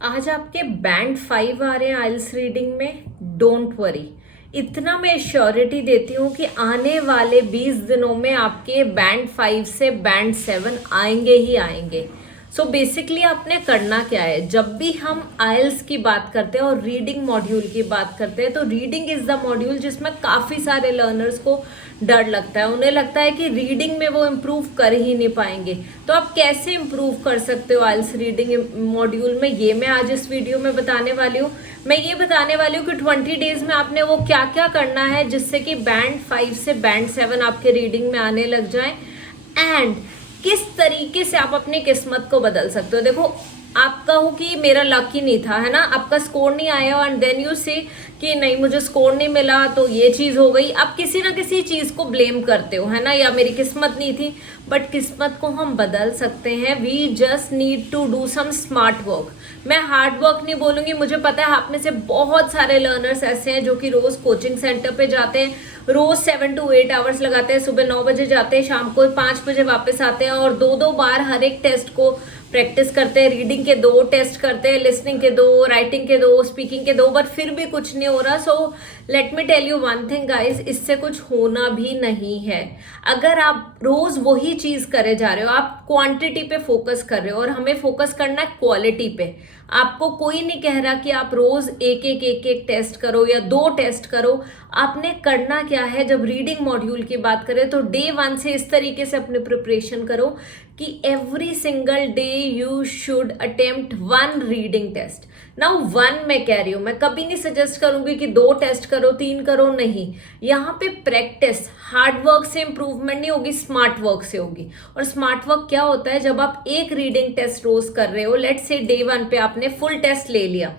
आज आपके बैंड 5 आ रहे हैं आइल्स रीडिंग में। डोंट वरी, इतना मैं श्योरिटी देती हूँ कि आने वाले 20 दिनों में आपके बैंड 5 से बैंड 7 आएंगे ही आएंगे। सो बेसिकली आपने करना क्या है, जब भी हम आइल्स की बात करते हैं और रीडिंग मॉड्यूल की बात करते हैं तो रीडिंग इज द मॉड्यूल जिसमें काफ़ी सारे लर्नर्स को डर लगता है। उन्हें लगता है कि रीडिंग में वो इम्प्रूव कर ही नहीं पाएंगे। तो आप कैसे इम्प्रूव कर सकते हो आइल्स रीडिंग मॉड्यूल में, ये मैं आज इस वीडियो में बताने वाली हूँ। मैं ये बताने वाली हूँ कि 20 डेज में आपने वो क्या क्या करना है जिससे कि बैंड 5 से बैंड 7 आपके रीडिंग में आने लग जाए, एंड किस तरीके से आप अपनी किस्मत को बदल सकते हो। देखो, आप कहो कि मेरा लक ही नहीं था, है ना, आपका स्कोर नहीं आया एंड देन यू से कि नहीं मुझे स्कोर नहीं मिला तो ये चीज़ हो गई। आप किसी ना किसी चीज़ को ब्लेम करते हो, है ना, या मेरी किस्मत नहीं थी। बट किस्मत को हम बदल सकते हैं। We just need to do some smart work. मैं हार्ड वर्क नहीं बोलूँगी, मुझे पता है आप में से बहुत सारे लर्नर्स ऐसे हैं जो कि रोज़ कोचिंग सेंटर पे जाते हैं, रोज़ 7 to 8 आवर्स लगाते हैं, सुबह 9 बजे जाते हैं, शाम को 5 बजे वापस आते हैं और दो बार हर एक टेस्ट को प्रैक्टिस करते हैं। रीडिंग के 2 टेस्ट करते हैं, लिसनिंग के 2, राइटिंग के 2, स्पीकिंग के 2, बट फिर भी कुछ नहीं हो रहा। So let me tell you one thing guys, इससे कुछ होना भी नहीं है। अगर आप रोज वही चीज करे जा रहे हो, आप क्वांटिटी पे फोकस कर रहे हो और हमें फोकस करना है क्वालिटी पे। आपको कोई नहीं कह रहा कि आप रोज एक टेस्ट करो या 2 टेस्ट करो। आपने करना क्या है, जब रीडिंग मॉड्यूल की बात करें तो डे 1 से इस तरीके से अपनी प्रिपरेशन करो कि every single day you should attempt 1 reading test. Now 1 मैं कह रही हूँ, मैं कभी नहीं सजेस्ट करूंगी कि 2 टेस्ट करो, 3 करो, नहीं। यहाँ पे प्रैक्टिस हार्ड वर्क से इंप्रूवमेंट नहीं होगी, स्मार्ट वर्क से होगी। और स्मार्ट वर्क क्या होता है, जब आप एक रीडिंग टेस्ट रोज कर रहे हो, लेट्स से डे 1 पे आपने फुल टेस्ट ले लिया,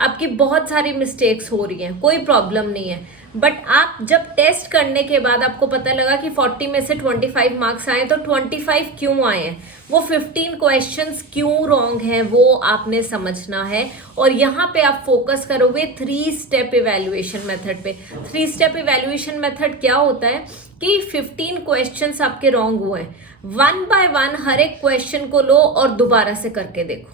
आपकी बहुत सारी मिस्टेक्स हो रही हैं, कोई प्रॉब्लम नहीं है। बट आप जब टेस्ट करने के बाद आपको पता लगा कि 40 में से 25 मार्क्स आए, तो 25 क्यों आए हैं, वो 15 क्वेश्चंस क्यों रॉन्ग हैं, वो आपने समझना है। और यहाँ पे आप फोकस करोगे 3 स्टेप इवैल्यूएशन मेथड पे। 3 स्टेप इवैल्यूएशन मेथड क्या होता है कि 15 क्वेश्चंस आपके रॉन्ग हुए हैं, 1 by 1 हर एक क्वेश्चन को लो और दोबारा से करके देखो।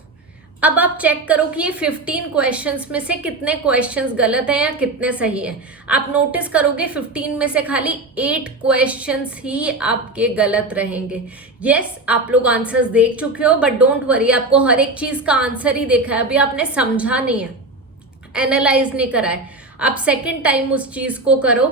अब आप चेक करो कि ये 15 क्वेश्चंस में से कितने क्वेश्चंस गलत हैं या कितने सही हैं। आप नोटिस करोगे 15 में से खाली 8 क्वेश्चंस ही आपके गलत रहेंगे। यस, आप लोग आंसर्स देख चुके हो, बट डोंट वरी, आपको हर एक चीज का आंसर ही देखा है, अभी आपने समझा नहीं है, एनालाइज नहीं करा है। आप सेकेंड टाइम उस चीज को करो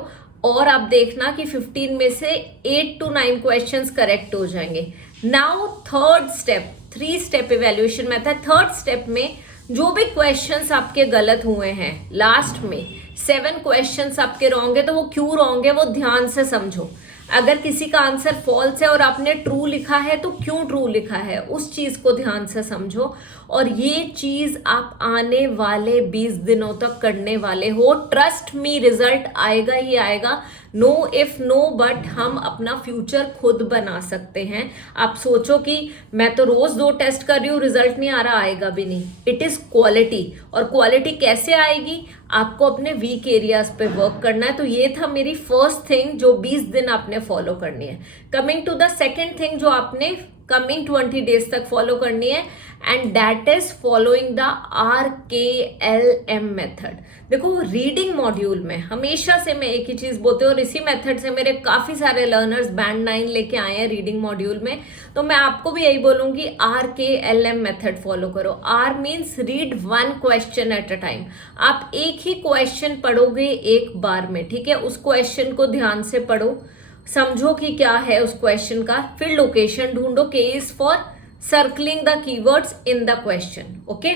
और आप देखना कि 15 में से 8 to 9 क्वेश्चंस करेक्ट हो जाएंगे। Now third step, 3 step evaluation method. Third step में जो भी क्वेश्चंस आपके गलत हुए हैं, लास्ट में 7 क्वेश्चंस आपके रॉन्ग है, तो वो क्यों रॉन्ग है वो ध्यान से समझो। अगर किसी का आंसर फॉल्स है और आपने ट्रू लिखा है तो क्यों ट्रू लिखा है, उस चीज को ध्यान से समझो। और ये चीज आप आने वाले 20 दिनों तक करने वाले हो। ट्रस्ट मी, रिजल्ट आएगा ही आएगा। नो इफ नो बट, हम अपना फ्यूचर खुद बना सकते हैं। आप सोचो कि मैं तो रोज 2 टेस्ट कर रही हूँ, रिजल्ट नहीं आ रहा, आएगा भी नहीं। It is quality. और क्वालिटी कैसे आएगी, आपको अपने वीक एरियाज पे वर्क करना है। तो ये था मेरी फर्स्ट थिंग जो 20 दिन आपने फॉलो करनी है। Coming to the second thing जो आपने कमिंग 20 डेज तक फॉलो करनी है, and that is following the RKLM method. देखो, रीडिंग मॉड्यूल में हमेशा से मैं एक ही चीज बोलती हूँ और इसी मेथड से मेरे काफी सारे लर्नर्स बैंड 9 लेके आए हैं रीडिंग मॉड्यूल में। तो मैं आपको भी यही बोलूंगी, RKLM मेथड फॉलो करो। R means read 1 question at a time. आप एक ही क्वेश्चन पढ़ोगे एक बार में, ठीक है। उस क्वेश्चन को ध्यान से पढ़ो, समझो कि क्या है उस क्वेश्चन का, फिर लोकेशन ढूंढो। K is for circling the keywords in the question. Okay,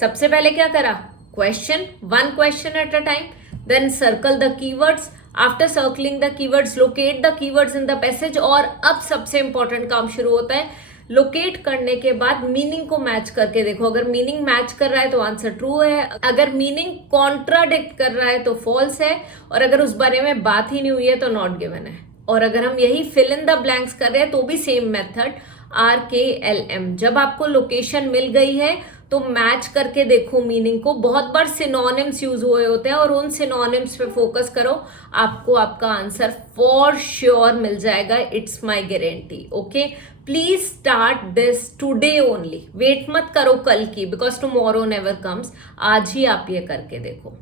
सबसे पहले क्या करा, question, 1 question at a time, then circle the keywords, after circling the keywords locate the keywords in the passage. और अब सबसे इंपॉर्टेंट काम शुरू होता है। लोकेट करने के बाद मीनिंग को मैच करके देखो। अगर मीनिंग मैच कर रहा है तो आंसर ट्रू है, अगर मीनिंग कॉन्ट्राडिक्ट कर रहा है तो फॉल्स है, और अगर उस बारे में बात ही नहीं हुई है तो नॉट गिवन है। और अगर हम यही फिल इन द ब्लैंक्स कर रहे हैं तो भी सेम मेथड RKLM। जब आपको लोकेशन मिल गई है तो मैच करके देखो मीनिंग को। बहुत बार सिनोनिम्स यूज हुए होते हैं और उन सिनोनिम्स पे फोकस करो, आपको आपका आंसर फॉर श्योर मिल जाएगा, it's my guarantee. Okay, please start this today only, wait मत करो कल की, बिकॉज टुमारो नेवर कम्स। आज ही आप ये करके देखो,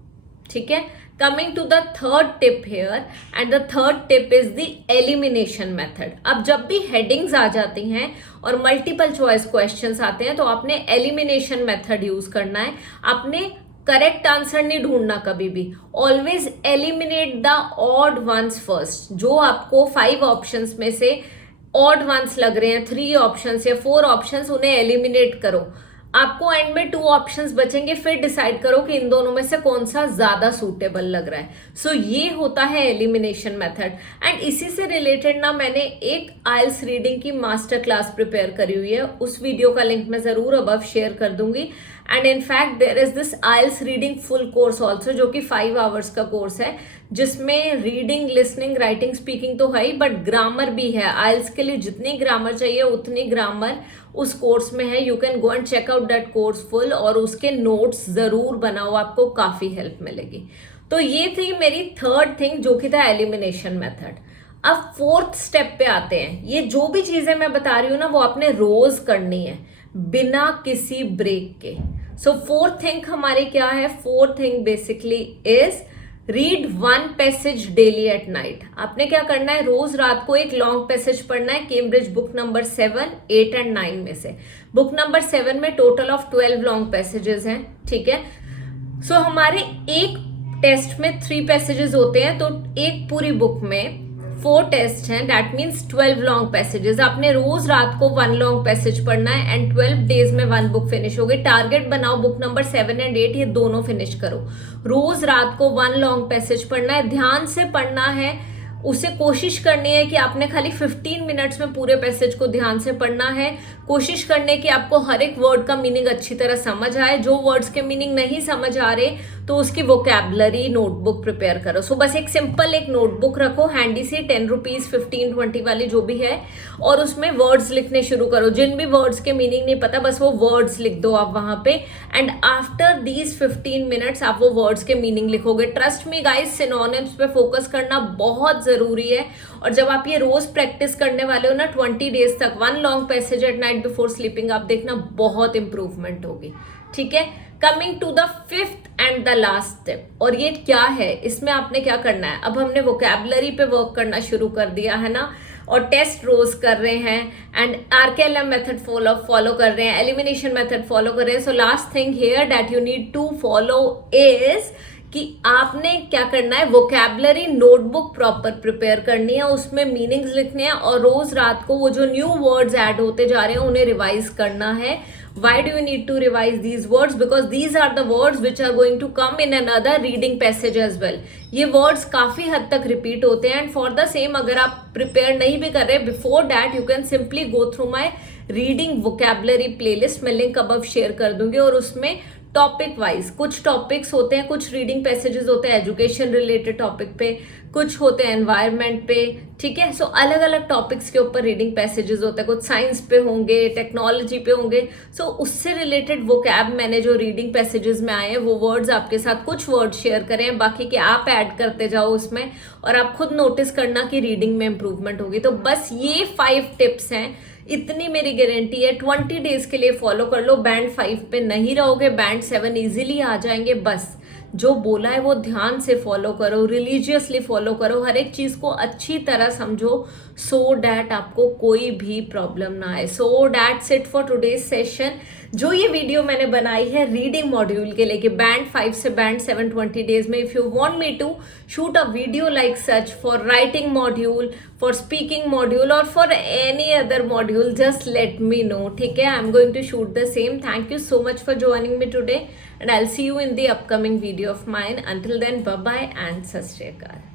ठीक है। Coming to the third tip here, and the third tip is the elimination method. अब जब भी हेडिंग्स आ जाती हैं और मल्टीपल चॉइस क्वेश्चंस आते हैं तो आपने एलिमिनेशन मेथड यूज करना है। आपने करेक्ट आंसर नहीं ढूंढना कभी भी, always eliminate the odd ones first. जो आपको 5 ऑप्शंस में से ऑड वंस लग रहे हैं, 3 ऑप्शंस या 4 ऑप्शंस, उन्हें एलिमिनेट करो। आपको एंड में 2 ऑप्शंस बचेंगे, फिर डिसाइड करो कि इन दोनों में से कौन सा ज्यादा सूटेबल लग रहा है। सो ये होता है एलिमिनेशन मेथड। एंड इसी से रिलेटेड ना मैंने एक आइल्स रीडिंग की मास्टर क्लास प्रिपेयर करी हुई है, उस वीडियो का लिंक मैं जरूर अबव शेयर कर दूंगी। And in fact there is this IELTS reading full course also, जो कि 5 आवर्स का कोर्स है, जिसमें रीडिंग, लिसनिंग, राइटिंग, स्पीकिंग तो है ही, बट ग्रामर भी है। आइल्स के लिए जितनी ग्रामर चाहिए उतनी ग्रामर उस कोर्स में है। You can go and check out that course full, और उसके नोट्स जरूर बनाओ, आपको काफी हेल्प मिलेगी। तो ये थी मेरी थर्ड थिंग, जो कि था एलिमिनेशन मेथड। अब फोर्थ स्टेप पे आते हैं। ये जो भी चीजें मैं बता रही हूँ ना, वो आपने रोज करनी है बिना किसी ब्रेक के। सो फोर्थ थिंग हमारी क्या है? Fourth thing basically is read 1 passage daily at night. आपने क्या करना है? रोज रात को एक लॉन्ग पैसेज पढ़ना है, केम्ब्रिज बुक नंबर 7, 8 एंड 9 में से। बुक नंबर 7 में टोटल ऑफ 12 लॉन्ग पैसेजेस हैं, ठीक है। सो हमारे एक टेस्ट में 3 पैसेजेस होते हैं, तो एक पूरी बुक में 4 टेस्ट हैं, दैट मीन्स 12 लॉन्ग पैसेजेस। आपने रोज रात को 1 लॉन्ग पैसेज पढ़ना है एंड 12 डेज में 1 बुक फिनिश हो गई। टारगेट बनाओ बुक नंबर 7 एंड 8 ये दोनों फिनिश करो। रोज रात को 1 लॉन्ग पैसेज पढ़ना है, ध्यान से पढ़ना है। उसे कोशिश करनी है कि आपने खाली 15 मिनट्स में पूरे पैसेज को ध्यान से पढ़ना है। कोशिश करने की आपको हर एक वर्ड का मीनिंग अच्छी तरह समझ आए। जो वर्ड्स के मीनिंग नहीं समझ आ रहे तो उसकी वोकैबुलरी नोटबुक प्रिपेयर करो। सो बस एक सिंपल एक नोटबुक रखो हैंडी सी, 10 रुपीज, 15, 20 वाली जो भी है, और उसमें वर्ड्स लिखने शुरू करो। जिन भी वर्ड्स के मीनिंग नहीं पता, बस वो वर्ड्स लिख दो आप वहां पे, एंड आफ्टर दीज 15 मिनट्स आप वो वर्ड्स के मीनिंग लिखोगे। ट्रस्ट मी गाइस, सिनोनिम्स पे फोकस करना बहुत जरूरी है। और जब आप ये रोज प्रैक्टिस करने वाले हो ना 20 डेज तक, 1 long passage at night before sleeping, आप देखना बहुत इंप्रूवमेंट होगी, ठीक है। Coming to the 5th and the last step, और ये क्या है? इसमें आपने क्या करना है? अब हमने वोकैबुलरी पे वर्क करना शुरू कर दिया है ना, और टेस्ट रोज कर रहे हैं, एंड RKLM मेथड फॉलो कर रहे हैं, एलिमिनेशन मेथड फॉलो कर रहे हैं। So last thing here that you need to follow is कि आपने क्या करना है? वोकैबुलरी नोटबुक प्रॉपर प्रिपेयर करनी है, उसमें मीनिंग्स लिखने हैं, और रोज रात को वो जो न्यू वर्ड्स ऐड होते जा रहे हैं उन्हें रिवाइज करना है। Why do you need to revise these words? Because these are the words which are going to come in another reading passage as well. ये words काफी हद तक repeat होते हैं, and for the same अगर आप prepare नहीं भी कर रहे, before that you can simply go through my reading vocabulary playlist, मैं लिंक above शेयर कर दूंगी, और उसमें टॉपिक वाइज कुछ टॉपिक्स होते हैं, कुछ रीडिंग पैसेजेस होते हैं एजुकेशन रिलेटेड टॉपिक पे, कुछ होते हैं एनवायरनमेंट पे, ठीक है। सो अलग अलग टॉपिक्स के ऊपर रीडिंग पैसेजेस होते हैं, कुछ साइंस पे होंगे, टेक्नोलॉजी पे होंगे। सो उससे रिलेटेड वोकैब मैंने जो रीडिंग पैसेजेस में आए हैं वो वर्ड्स आपके साथ कुछ वर्ड शेयर करें, बाकी के आप ऐड करते जाओ उसमें, और आप खुद नोटिस करना कि रीडिंग में इंप्रूवमेंट होगी। तो बस ये 5 टिप्स हैं, इतनी मेरी गारंटी है। 20 डेज के लिए फॉलो कर लो, बैंड 5 पे नहीं रहोगे, बैंड 7 इजीली आ जाएंगे। बस जो बोला है वो ध्यान से फॉलो करो, रिलीजियसली फॉलो करो, हर एक चीज को अच्छी तरह समझो, सो डैट आपको कोई भी प्रॉब्लम ना आए। सो that's it for today's session. जो ये वीडियो मैंने बनाई है रीडिंग मॉड्यूल के लिए कि बैंड 5 से बैंड 7 20 डेज में, if you want me to shoot a video like such for writing module, for speaking module, और for any other module, just let me know, ठीक है। I am going to shoot the same. Thank you so much for joining me today, and I'll see you in the upcoming video of mine. Until then, bye bye and sat sri akal.